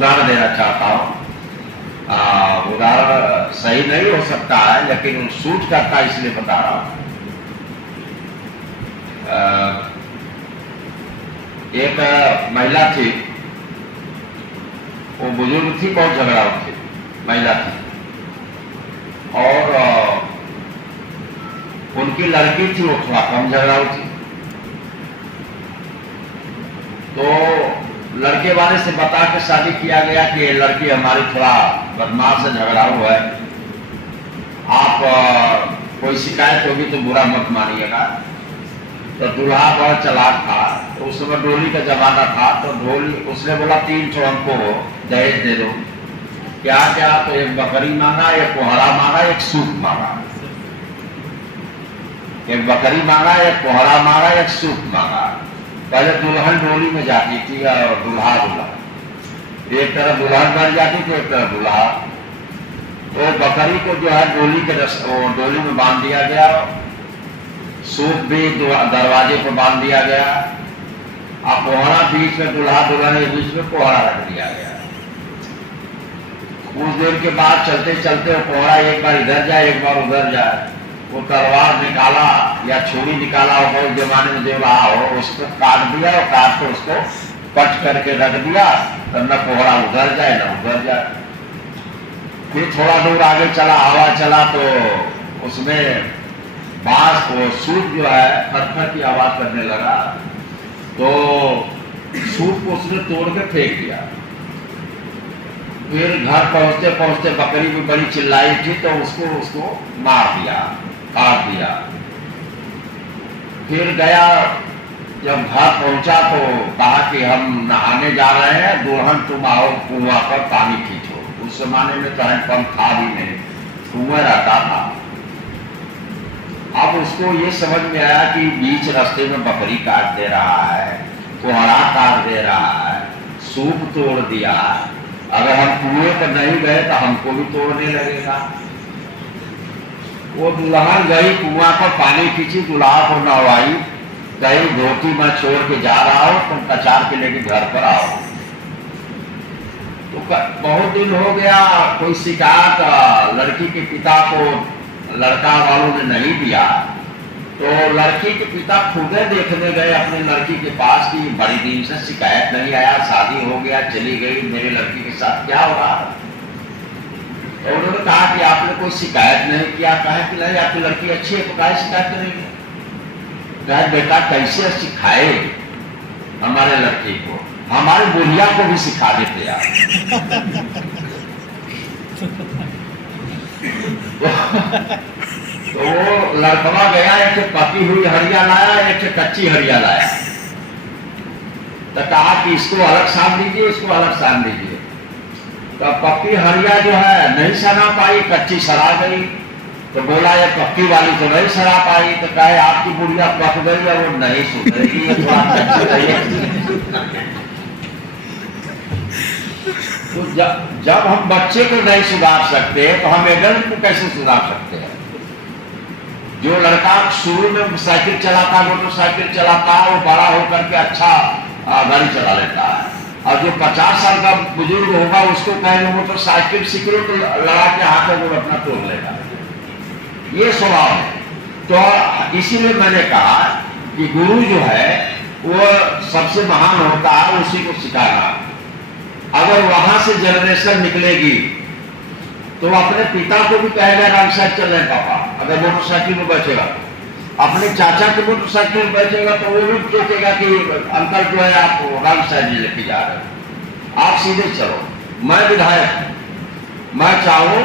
उदाहरण देना चाहता हूँ। उदाहरण सही नहीं हो सकता है, लेकिन सूट करता है इसलिए बता रहा हूँ। एक महिला थी, वो बुजुर्ग थी, बहुत झगड़ाऊ थी महिला थी, और उनकी लड़की थी, वो थोड़ा कम झगड़ाऊ थी। तो लड़के वाले से बता के शादी किया गया कि ये लड़की हमारी थोड़ा बदमाश है, झगड़ाऊ है, आप कोई शिकायत होगी तो बुरा मत मानिएगा। तो दूल्हा बहुत चालाक था, तो उस समय डोली का जमाना था, तो डोली उसने बोला 300 हमको दहेज दे दो। क्या क्या? तो एक बकरी मांगा, एक कोहड़ा मांगा, एक सूप मांगा। एक बकरी मांगा, एक कोहड़ा मांगा, एक सूप मांगा। पहले दुल्हन डोली में जाती थी और दूल्हा दूल्हा, एक तरफ दुल्हन बैठ जाती थी, एक तरफ दूल्हा। तो बकरी को जो है डोली में बांध दिया गया, सूप भी दरवाजे पर बांध दिया गया, और कोहड़ा बीच में, दूल्हा दुल्हन के बीच में कोहड़ा रख दिया गया। कुछ देर के बाद चलते चलते वो कोहड़ा एक बार इधर जाए, एक बार उधर जाए। वो तलवार निकाला या छुरी निकाला हो, उस जमाने में जो रहा हो, उसको काट दिया और काट कर उसको कट करके रख दिया, तब न कोहड़ा उधर जाए न उधर जाए। फिर थोड़ा दूर आगे चला, हवा चला, तो उसमें बांस को सूप जो है पत्थर की आवाज करने लगा, तो सूप को उसने तोड़ के फेंक दिया। फिर घर पहुंचते पहुंचते बकरी भी बड़ी चिल्लाई थी, तो उसको मार दिया, काट दिया। फिर गया, जब घर पहुंचा तो कहा कि हम नहाने जा रहे हैं, दुल्हन तुम आओ कुआं पर पानी खींचो। उस जमाने में तो हैंडपंप था भी नहीं, कुआं रहता था। अब उसको ये समझ में आया कि बीच रास्ते में बकरी काट दे रहा है, कोहड़ा काट दे रहा है, सूप तोड़ दिया, अगर हम कुएं पर नहीं गए तो हमको भी तोड़ने लगेगा। वो दुल्हन गई, कुआं पर पानी खींची, दूल्हा को नहवाई, कहीं धोती मैं छोड़ के जा रहा हूं, तुम कचार के लेके घर पर आओ। तो बहुत दिन हो गया, कोई शिकायत लड़की के पिता को लड़का वालों ने नहीं दिया, तो लड़की के पिता खुदे देखने गए अपने लड़की के पास कि बड़ी दिन से शिकायत नहीं आया, शादी हो गया, चली गई, मेरे लड़की के साथ क्या हो रहा है? तो उन्होंने कहा कि आपने कोई शिकायत नहीं किया। कहा कि नहीं, आपकी लड़की अच्छी है, तो क्या शिकायत करेंगे? कहा बेटा कैसे सिखाए हमारे लड़की को, हमारे बुढ़िया को भी सिखा देते आप। तो वो लड़कवा गया, एक पकी हुई हरिया लाया, एक कच्ची हरिया लाया। तो कहा कि इसको अलग सान दीजिए, इसको अलग सान दीजिए। तो पक्की हरिया जो है नहीं सना पाई, कच्ची सरा गई। तो बोला ये पक्की वाली तो नहीं सरा पाई। तो कहे आपकी बुढ़िया पक गई है, वो नहीं सुधरेगी, ये थोड़ा कच्ची रहेगी। तो जब हम बच्चे को नहीं सुधार सकते तो हम एडल्ट को कैसे सुधार सकते हैं? जो लड़का शुरू में साइकिल चलाता, मोटरसाइकिल चलाता है, वो बड़ा होकर के अच्छा गाड़ी चला लेता है। और जो 50 साल का बुजुर्ग होगा, उसको कहेंगे मोटरसाइकिल सीख लो, तो लड़ा के हाथ में वो अपना तोड़ लेगा। ये स्वभाव है। तो इसीलिए मैंने कहा कि गुरु जो है वो सबसे महान होता है, उसी को सिखाना। अगर वहां से जनरेशन निकलेगी तो अपने पिता को भी कहेगा रंग साइड चल रहे पापा, अगर मोटरसाइकिल में बैठेगा। अपने चाचा के मोटरसाइकिल में बैठेगा तो वो भी सोचेगा कि अंकल जो है आप रंग साइड लेके जा रहे हो, आप सीधे चलो। मैं विधायक हूं, मैं चाहूं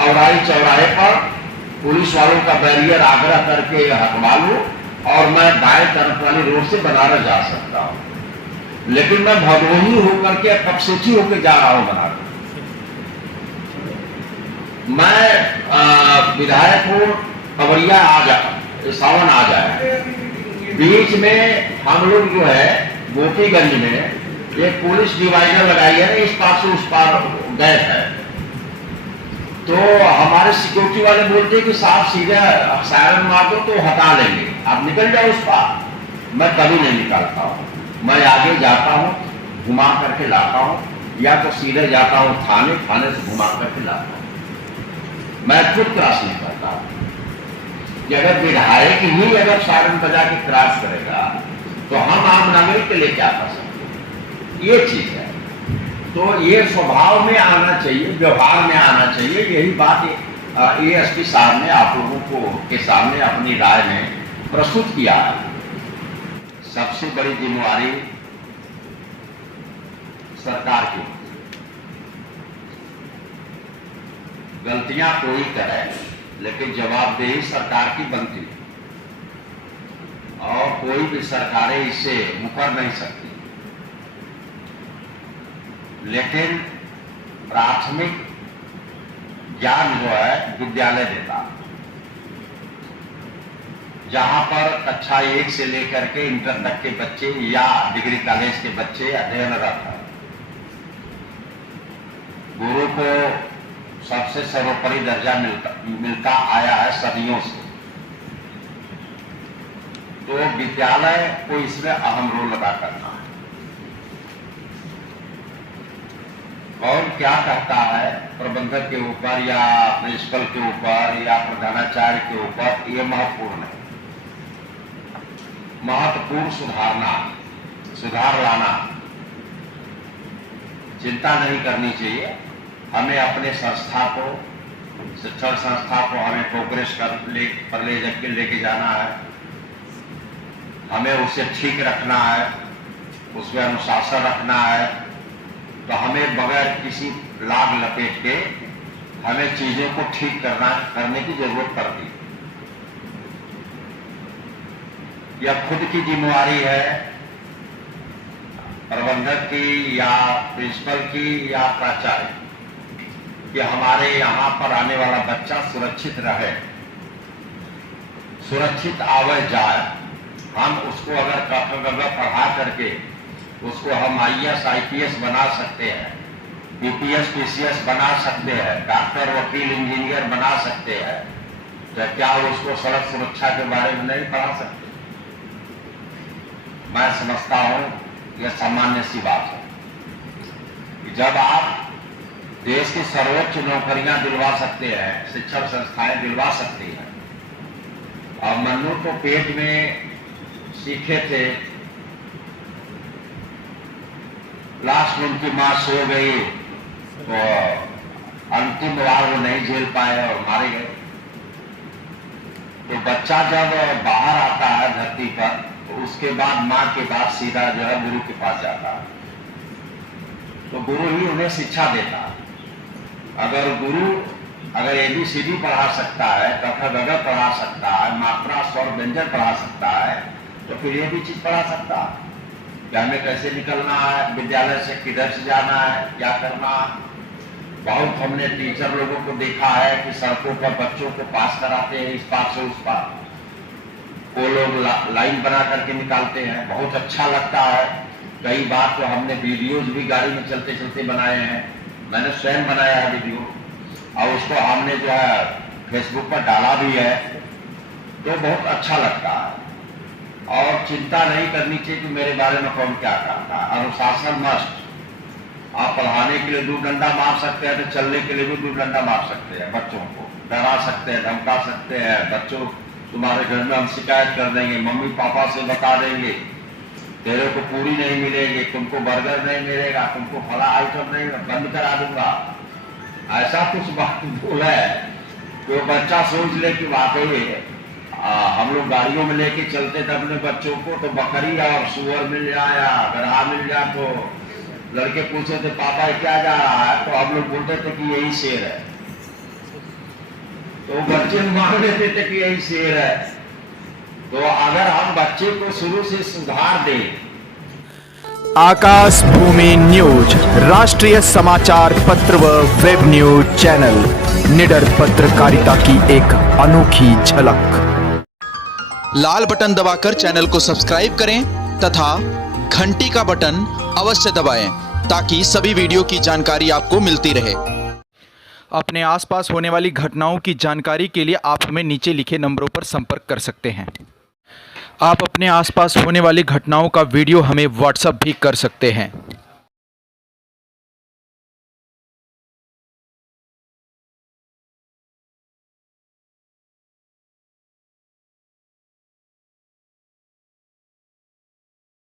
औराई चौराहे पर पुलिस वालों का बैरियर आग्रह करके हटवा लूं और मैं दाएं तरफ वाली रोड से बनारस जा सकता हूं, लेकिन मैं भदोही होकर के कपसेची होकर जा रहा हूं बनारस। मैं विधायक हूं, खबरिया आ जाए, सावन आ जाए, बीच में हम लोग जो है मोतीगंज में एक पुलिस डिवाइडर लगाई है, इस पार से उस पार गैप है। तो हमारे सिक्योरिटी वाले बोलते हैं कि साहब सीधे सायरन मार दो तो हटा लेंगे, आप निकल जाओ उस पार। मैं कभी नहीं निकालता हूँ, मैं आगे जाता हूँ, घुमा करके लाता हूँ, या तो सीधे जाता हूँ थाने, थाने से घुमा करके लाता हूँ। मैं खुद क्रॉस नहीं करता कि अगर विधायक ही अगर सायरन बजा के क्रॉस करेगा तो हम आम नागरिक के लिए क्या कर सकते हैं? ये चीज है। तो ये स्वभाव में आना चाहिए, व्यवहार में आना चाहिए। यही बात एएसपी साहब ने आप लोगों को के सामने अपनी राय में प्रस्तुत किया। सबसे बड़ी जिम्मेवारी सरकार की, गलतियां कोई करे लेकिन जवाबदेही सरकार की बनती है और कोई भी सरकारें इससे मुकर नहीं सकती। लेकिन प्राथमिक ज्ञान जो है विद्यालय देता, जहां पर कक्षा 1 से लेकर के इंटर तक के बच्चे या डिग्री कॉलेज के बच्चे अध्ययनरत हैं। गुरु को सबसे सर्वोपरि दर्जा मिलता आया है सदियों से। तो विद्यालय को इसमें अहम रोल अदा करना है। और क्या कहता है प्रबंधक के ऊपर या प्रिंसिपल के ऊपर या प्रधानाचार्य के ऊपर, ये महत्वपूर्ण है। महत्वपूर्ण सुधार लाना, चिंता नहीं करनी चाहिए। हमें अपने संस्था को, शिक्षण संस्था को हमें प्रोग्रेस पर लेके जाना है। हमें उसे ठीक रखना है, उसमें अनुशासन रखना है। तो हमें बगैर किसी लाग लपेट के हमें चीजों को ठीक करने की जरूरत पड़ती है। यह खुद की जिम्मेवारी है, प्रबंधक की या प्रिंसिपल की या प्राचार्य, कि हमारे यहाँ पर आने वाला बच्चा सुरक्षित रहे, सुरक्षित आवे जाए। हम उसको अगर पढ़ा करके उसको हम IAS IPS बना सकते हैं, PPS PCS बना सकते हैं, डॉक्टर वकील इंजीनियर बना सकते हैं, तो क्या उसको सड़क सुरक्षा के बारे में नहीं पढ़ा सकते? मैं समझता हूं यह सामान्य सी बात है कि जब आप देश की सर्वोच्च नौकरियां दिलवा सकते हैं, शिक्षण संस्थाएं दिलवा सकती हैं, और मन्नू को पेट में सीखे थे, लास्ट में उनकी मां सो गई तो अंतिम बार वो नहीं झेल पाए और मारे गए। तो बच्चा जब बाहर आता है धरती पर तो उसके बाद मां के बाद सीधा जो है गुरु के पास जाता है। तो गुरु ही उन्हें शिक्षा देता है। अगर ABCD पढ़ा सकता है, कथा गगा पढ़ा सकता है, मात्रा स्वर व्यंजन पढ़ा सकता है, तो फिर ये भी चीज पढ़ा सकता है कि हमें कैसे निकलना है, विद्यालय से किधर से जाना है, क्या करना है। बहुत हमने टीचर लोगों को देखा है कि सड़कों पर बच्चों को पास कराते हैं, इस पार से उस पार, वो लोग लाइन बना करके निकालते हैं। बहुत अच्छा लगता है। कई बार तो हमने वीडियोज भी गाड़ी में चलते चलते बनाए हैं। मैंने स्वयं बनाया है वीडियो और उसको हमने जो है फेसबुक पर डाला भी है। तो बहुत अच्छा लगता है और चिंता नहीं करनी चाहिए कि मेरे बारे में कौन क्या करता है। अनुशासन मस्ट। आप पढ़ाने के लिए 2 डंडा मार सकते हैं तो चलने के लिए भी 2 डंडा मार सकते हैं। बच्चों को डरा सकते हैं, धमका सकते हैं। बच्चों तुम्हारे घर में हम शिकायत कर देंगे, मम्मी पापा से बता देंगे, तेरे को पूरी नहीं मिलेगी, तुमको बर्गर नहीं मिलेगा, तुमको फला आइटम नहीं, बंद करा दूंगा। ऐसा कुछ बात बोला है तो बच्चा सोच ले कि वाकई हम लोग गाड़ियों में लेके चलते थे अपने बच्चों को, तो बकरी और सुअर मिल जाए या गधा मिल जाए तो लड़के पूछे थे पापा क्या जा रहा है, तो हम लोग बोलते थे कि यही शेर है। तो बच्चे मान लेते थे कि यही शेर है। तो अगर हम बच्चे को शुरू से सुधार दें। आकाश भूमि न्यूज राष्ट्रीय समाचार पत्र व वेब न्यूज चैनल, निडर पत्रकारिता की एक अनोखी झलक। लाल बटन दबाकर चैनल को सब्सक्राइब करें तथा घंटी का बटन अवश्य दबाएं ताकि सभी वीडियो की जानकारी आपको मिलती रहे। अपने आसपास होने वाली घटनाओं की जानकारी के लिए आप हमें नीचे लिखे नंबरों पर संपर्क कर सकते हैं। आप अपने आसपास होने वाली घटनाओं का वीडियो हमें व्हाट्सएप भी कर सकते हैं।